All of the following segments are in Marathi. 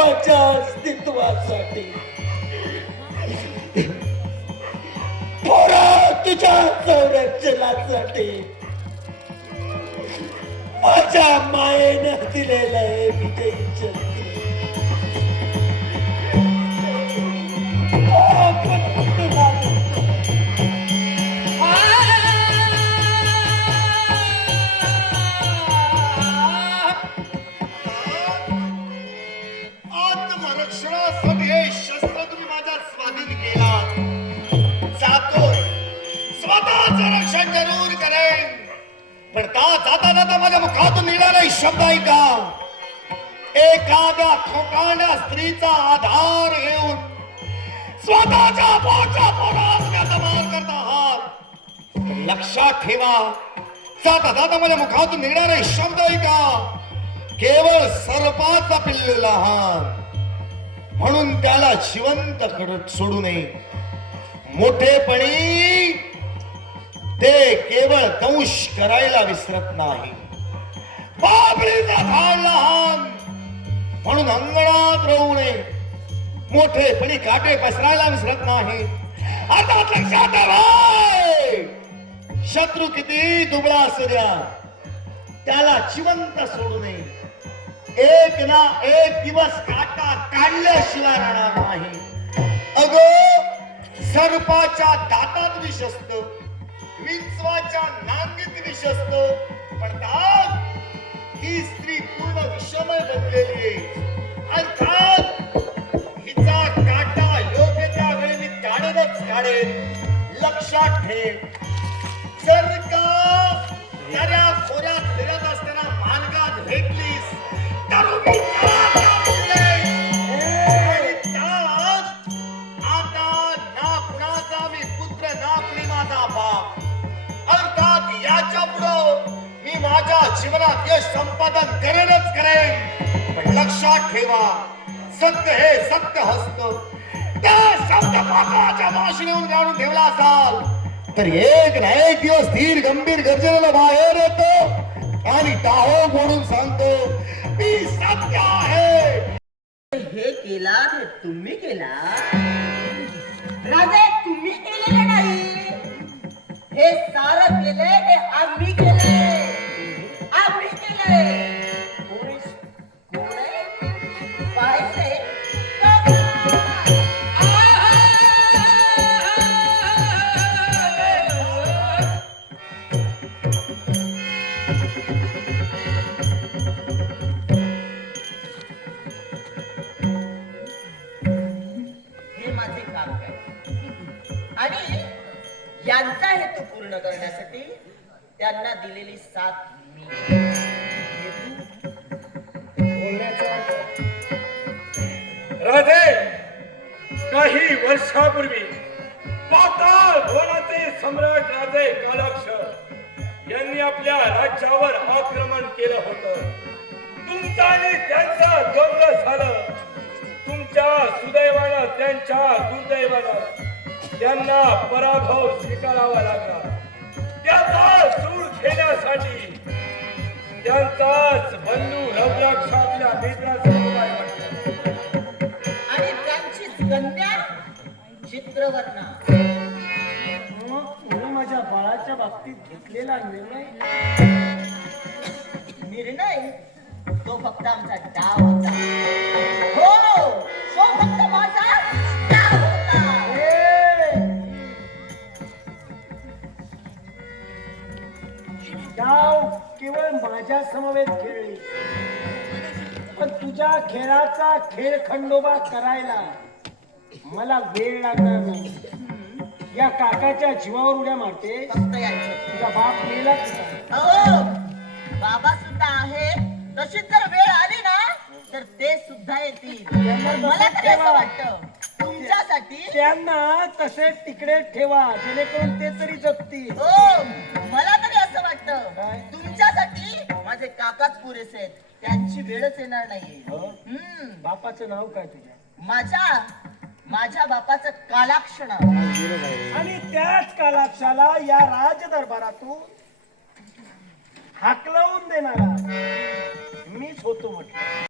बापाच्या अस्तित्वासाठी, पोरा तुझ्या संरक्षणासाठी माझ्या मायेनं दिलेलं आहे विजयी शस्त्र. आत्मरक्षणासाठी हे शस्त्र तुम्ही माझ्या स्वाधीन केला. जातोय, स्वतःच रक्षण जरूर करेन, पण का जाता जाता माझ्या मुखातून निघाला शब्द ऐका. एखाद्या खोकांड्या स्त्रीचा आधार घेऊन स्वतःच्या पोटात मार करत आहात. लक्षात ठेवा, जाता जाता माझ्या मुखातून निघणारे शब्द ऐका. केवळ सर्पाचा पिल्लू लहान म्हणून त्याला जिवंत सोडू नये. मोठेपणी ते केवळ दंश करायला विसरत नाही. बाबळीचा झाड लहान म्हणून अंगणात राहू नये. मोठेपणी काटे पसरायला विसरत नाही. आता लक्षात आलाय, शत्रू किती दुबळा असू द्या, त्याला जिवंत सोडू नये. एक ना एक दिवस काटा काढल्याशिवाय राहणार नाही. अगो, सर्पाच्या दातात विष असत, विंचवाच्या नांगीत विष असत, पण ही स्त्री पूर्ण विषमय बनलेली आहे. अर्थात हिचा काटा योग्य त्या वेळी मी काढेनच काढेन. लक्षात ठेव, जर का दर्या खोऱ्यात फिरत असताना मार्गात भेटलीस तर आता ना कुणाचा मी पुत्र ना कुणी माझा बाप. अर्थात याच्या पुढं मी माझ्या जीवनात यश संपादन करेनच करेन. पण लक्षात ठेवा, सत्य हे सत्य हसतं. त्या शब्द पापाच्या माशिनीहून काढून ठेवला असाल तर एक ना एक दिवस धीर गंभीर गर्जनेला बाहेर येतो आणि टाहो म्हणून सांगतो, मी सत्य आहे. हे केला हे तुम्ही केला राजे, तुम्ही केलेले नाही. हे सारं केले हे आम्ही केले. आम्ही केले. पाहिजे आणि यांचा हेतू पूर्ण करण्यासाठी त्यांना दिलेली साथ मी. राजे, काही वर्षापूर्वी पाताळ भुवनाचे सम्राट राजे कालाक्ष यांनी आपल्या राज्यावर आक्रमण केलं होतं. तुमचा आणि त्यांचा द्वंद्व झालं. तुमच्या सुदैवानं त्यांच्या दुर्दैवानं त्यांना पराभव स्वीकारावा लागला. त्याचा सूड घेण्यासाठी त्यांचाच बंधू रौद्राक्ष आपल्या मित्रासमोर आणि त्यांची कन्या चित्रवर्णा. मग माझ्या बाळाच्या बाबतीत घेतलेला निर्णय तो फक्त आमचा डाव होता. हो, तो फक्त माझा डाव होता. डाव केवळ माझ्या समवेत खेळली, पण तुझ्या खेळाचा खेळ खंडोबा करायला मला वेळ लागणार नाही. या काकाच्या जीवावर उड्या मारते. फक्त यायचं. तुझा बाप मेला. अहो, बाबा सुद्धा आहे. तशीच जर वेळ आली ना तर ते सुद्धा येतील. मला तरी असं वाटतं तुमच्यासाठी त्यांना तसे तिकडे ठेवा, जेणेकरून ते तरी जगतील. हो, मला तरी असं वाटतं तुमच्यासाठी माझे काकाच पुरेसे आहेत. त्यांची वेळच येणार नाहीये. बापाचं नाव काय तुझ्या? माझ्या बापाचं कालाक्षण. आणि त्याच कालाक्षाला या राजदरबारातून हाकलवून देणारा मीच होतो म्हटलं.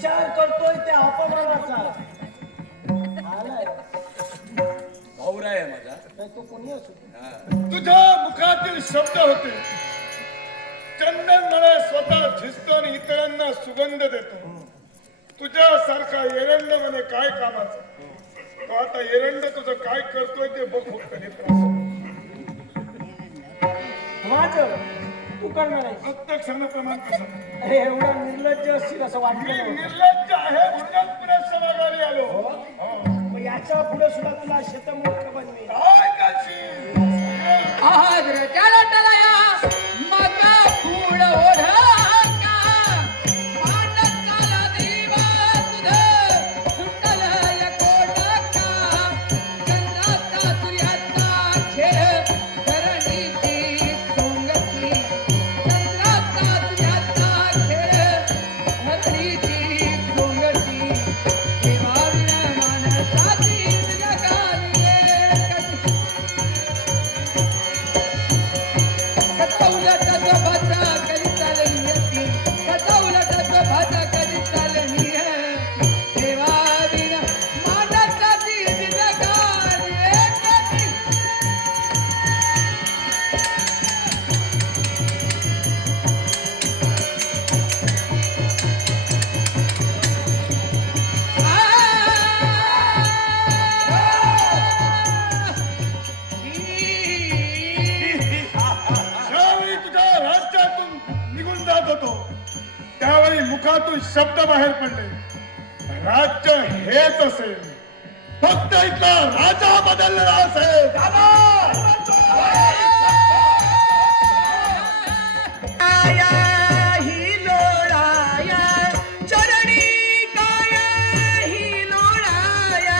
विचार करतोय त्या अपमानाचा. आलाय भाऊराय आहे माझा. नाही तो कोणी असू. तुझ्या मुखातील शब्द होते चंदन मला स्वतः झिजतो आणि इतरांना सुगंध देतो. तुझ्यासारखा एरंड म्हणे काय कामाचं. तो आता एरंड तुझं काय करतोय ते बघ फक्त हे त्रास. माझं तू करणार आहे. प्रत्यक्षानं प्रमाण कसं. अरे एवढा निर्लज्ज असशील असं मी वाटलं नव्हतं. निर्लज्ज आहे म्हणूनच पुन्हा सभागारी आलो. मग याच्या पुढे सुद्धा तुला शतमूर्ख बनवेल. काय काशी आग्रचाला टळया मागा फूड ओढाका पांडकाला देवा तुझ सुटलय कोटका चंद्राचा तुझ्याचा खेळ धरणीची सोंगती चंद्राचा तुझ्याचा खेळ धरणीची सोंगती देवा विना मानसाची जगाली कथौलटाचा भाषा कधी चालली होती कथौलटाचा भाषा कधी चालली देवा विना मानसाची जगाली ज्यावेळी तुझ्या राज्यातून निघून जात होतो त्यावेळी मुखातून शब्द बाहेर पडले. राज्य हेच असेल. फक्त इथला राजा बदललेला असेल. ही लोळाया चरणी काया ही लोळाया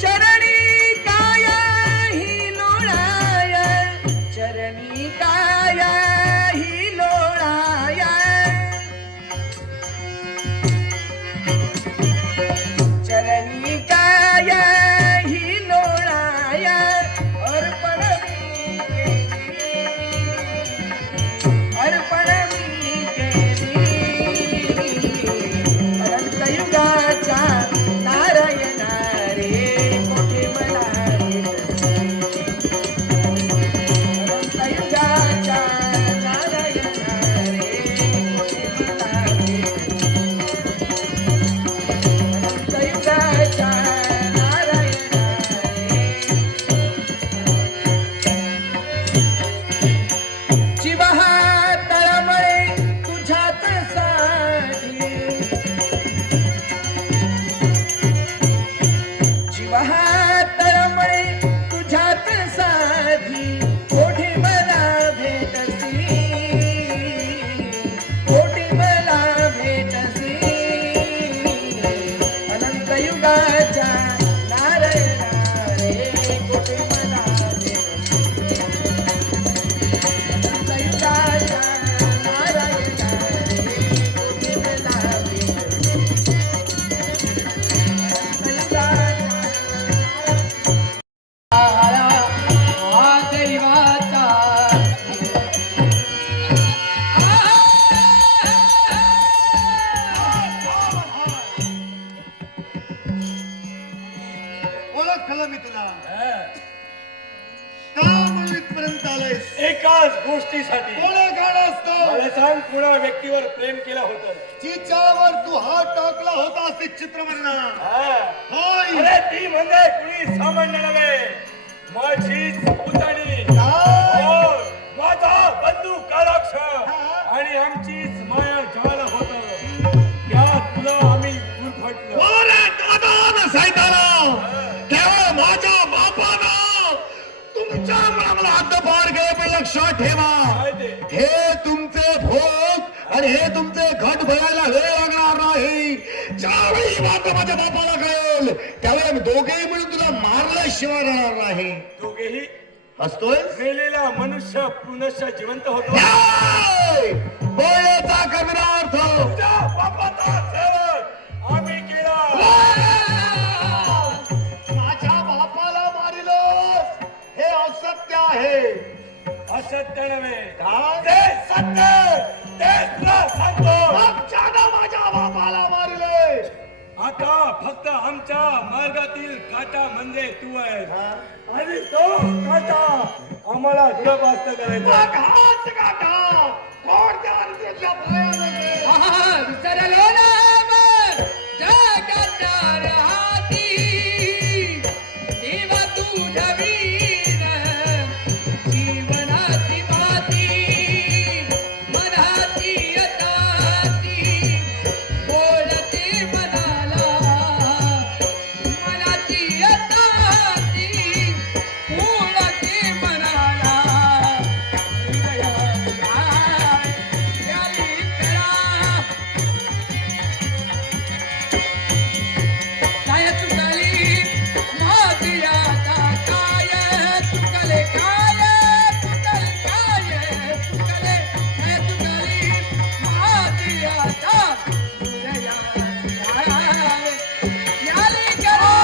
चरणी काया ही लोळाया चरणी काया ही लोळाया चरणी काया ही लोळाया अर्पण मी केली अनंत युगाच्या नारायणा रे कोठे मला अनंत युगाच्या नारायणा रे कोठे मला अनंत युगाच्या नारायणा जीवा तळमळे तुझ्यात साठी जीवा तळमळे तुझ्यात साधी कोठे मला भेटसी कोठे मला भेटसी अनंत युगाच्या नारायणा रे कोठे मला भेटसी अनंत युगाच्या नारायणा रे कोठे मला भेटसी अनंत युगाच्या हा दैवाचा ओळखलं मी तुला. का म्हणून इथपर्यंत आलायस. एकाच गोष्टीसाठी कोणा गाणं असतं मला सांग, कुणा व्यक्तीवर प्रेम केलं होतं. जिच्यावर तू हात टाकला होता ते चित्रवर्णा. हा. होय. अरे ती म्हणजे कुणी सामान्य नव्हे, माझीच पुतणी. काय? हो, माझा बंधू कालाक्ष आणि आमचीच माया जाल होत. त्या तुला आम्ही गुरफटलो. अरे दादा सायताला तेव्हा माझ्या बापानं तुमच्या मला हद्दपार केलं. पण लक्षात ठेवा, काय ते? हे तुमचे भोग आणि हे तुमचे घट भरायला वेळ लागणार नाही. ज्यावेळी मात्र माझ्या बापाला कळेल त्यावेळी आम्ही दोघेही म्हणून तुला मारल्याशिवाय राहणार नाही. दोघेही हसतोय. मेलेला मनुष्य पुनश्च जिवंत होतो. बोलाचा कविरार्थ तुझ्या बापाचा सेवक आम्ही केला. माझ्या बापाला मारिलोस हे असत्य आहे. असत्य नव्हे, काय? ते सत्य. फक्त आमच्या मार्गातील काटा म्हणजे तू आहे आणि तो काटा आम्हाला दुरापास्त करायचा. हाच काटा कोणत्या अंधश्रद्धा पायामध्ये विसरलो ना मग जगाच्या राहती देवा तुझ्या वीण जीवनाची माती मनाची यताती बोलते मनाला मनाची यताती बोलते मनाला हृदयात काय याली करा काय चुकली माझी आता काय चुकले काय चुकले काय चुकले काय चुकली माझी आता हृदयात काय याली करा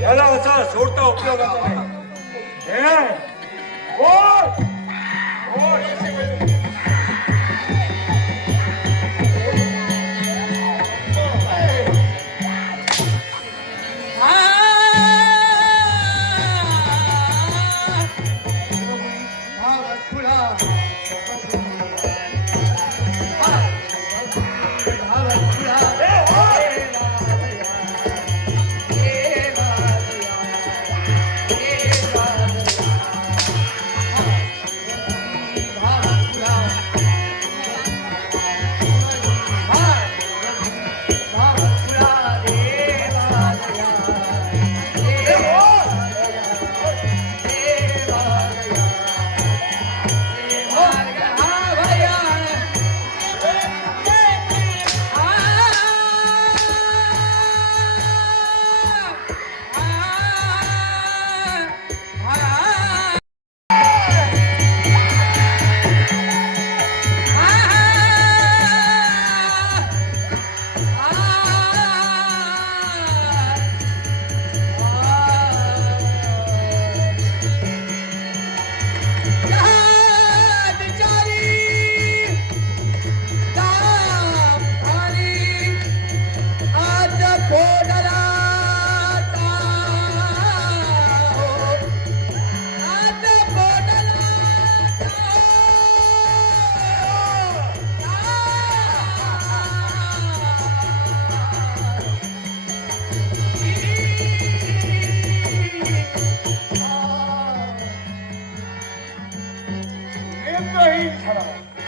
याला असा सोडता उपयोगाचा नाही. हे, ओढ!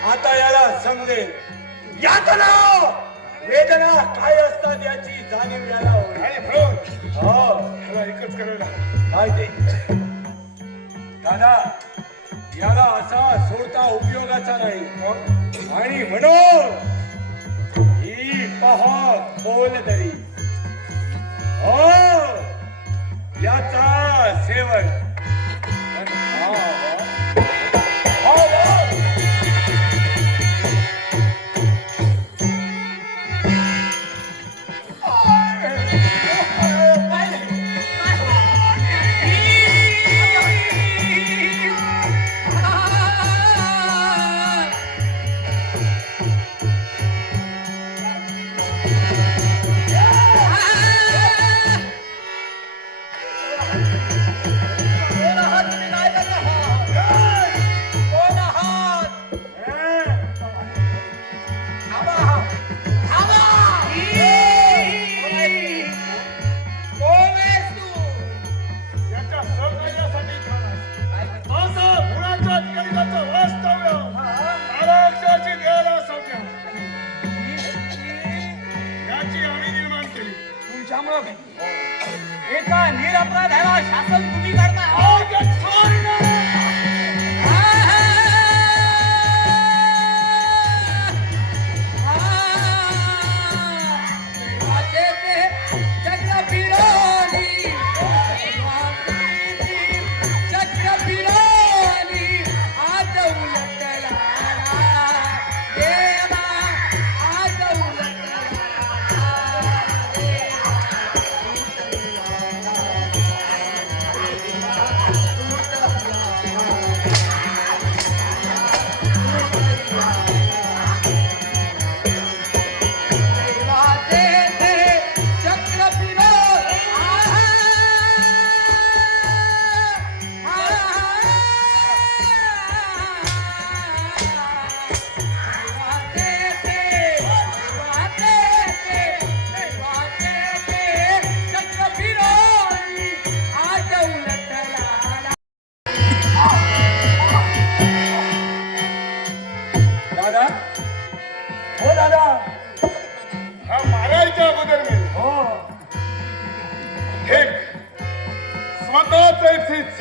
आता याला समजेल यातना वेदना काय असतात याची जाणीव याला होईल. आणि म्हणून हो, मला एकच करायला माहिती दादा, याला असा सोडता उपयोगाचा नाही आणि म्हणून ही पहा बोल तरी हो याचा सेवक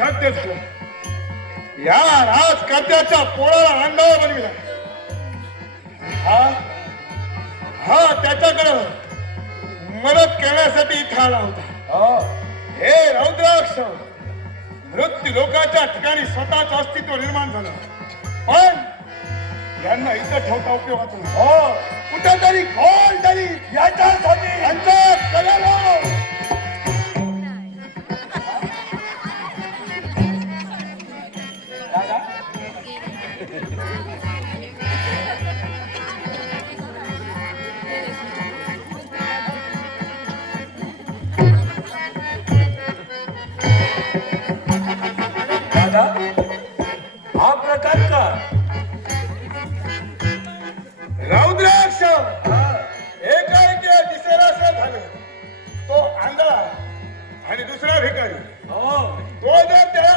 साथ देतो या राजकर्त्याच्या पोळाला अंगावर बनविला हा त्याच्याकडं मदत करण्यासाठी इथं आला होता हे रौद्राक्ष मृत्यू लोकांच्या ठिकाणी स्वतःच अस्तित्व निर्माण झालं पण यांना इथं ठेवता उपयोगाचं नाही. कुठेतरी खोल तरी याच्यासाठी यांचा कलेला दादा हा प्रकार का रौद्राक्ष एकाएकी दिसेनासा झालं तो आंधळा आणि दुसरा भिकारी हो तो जर त्याला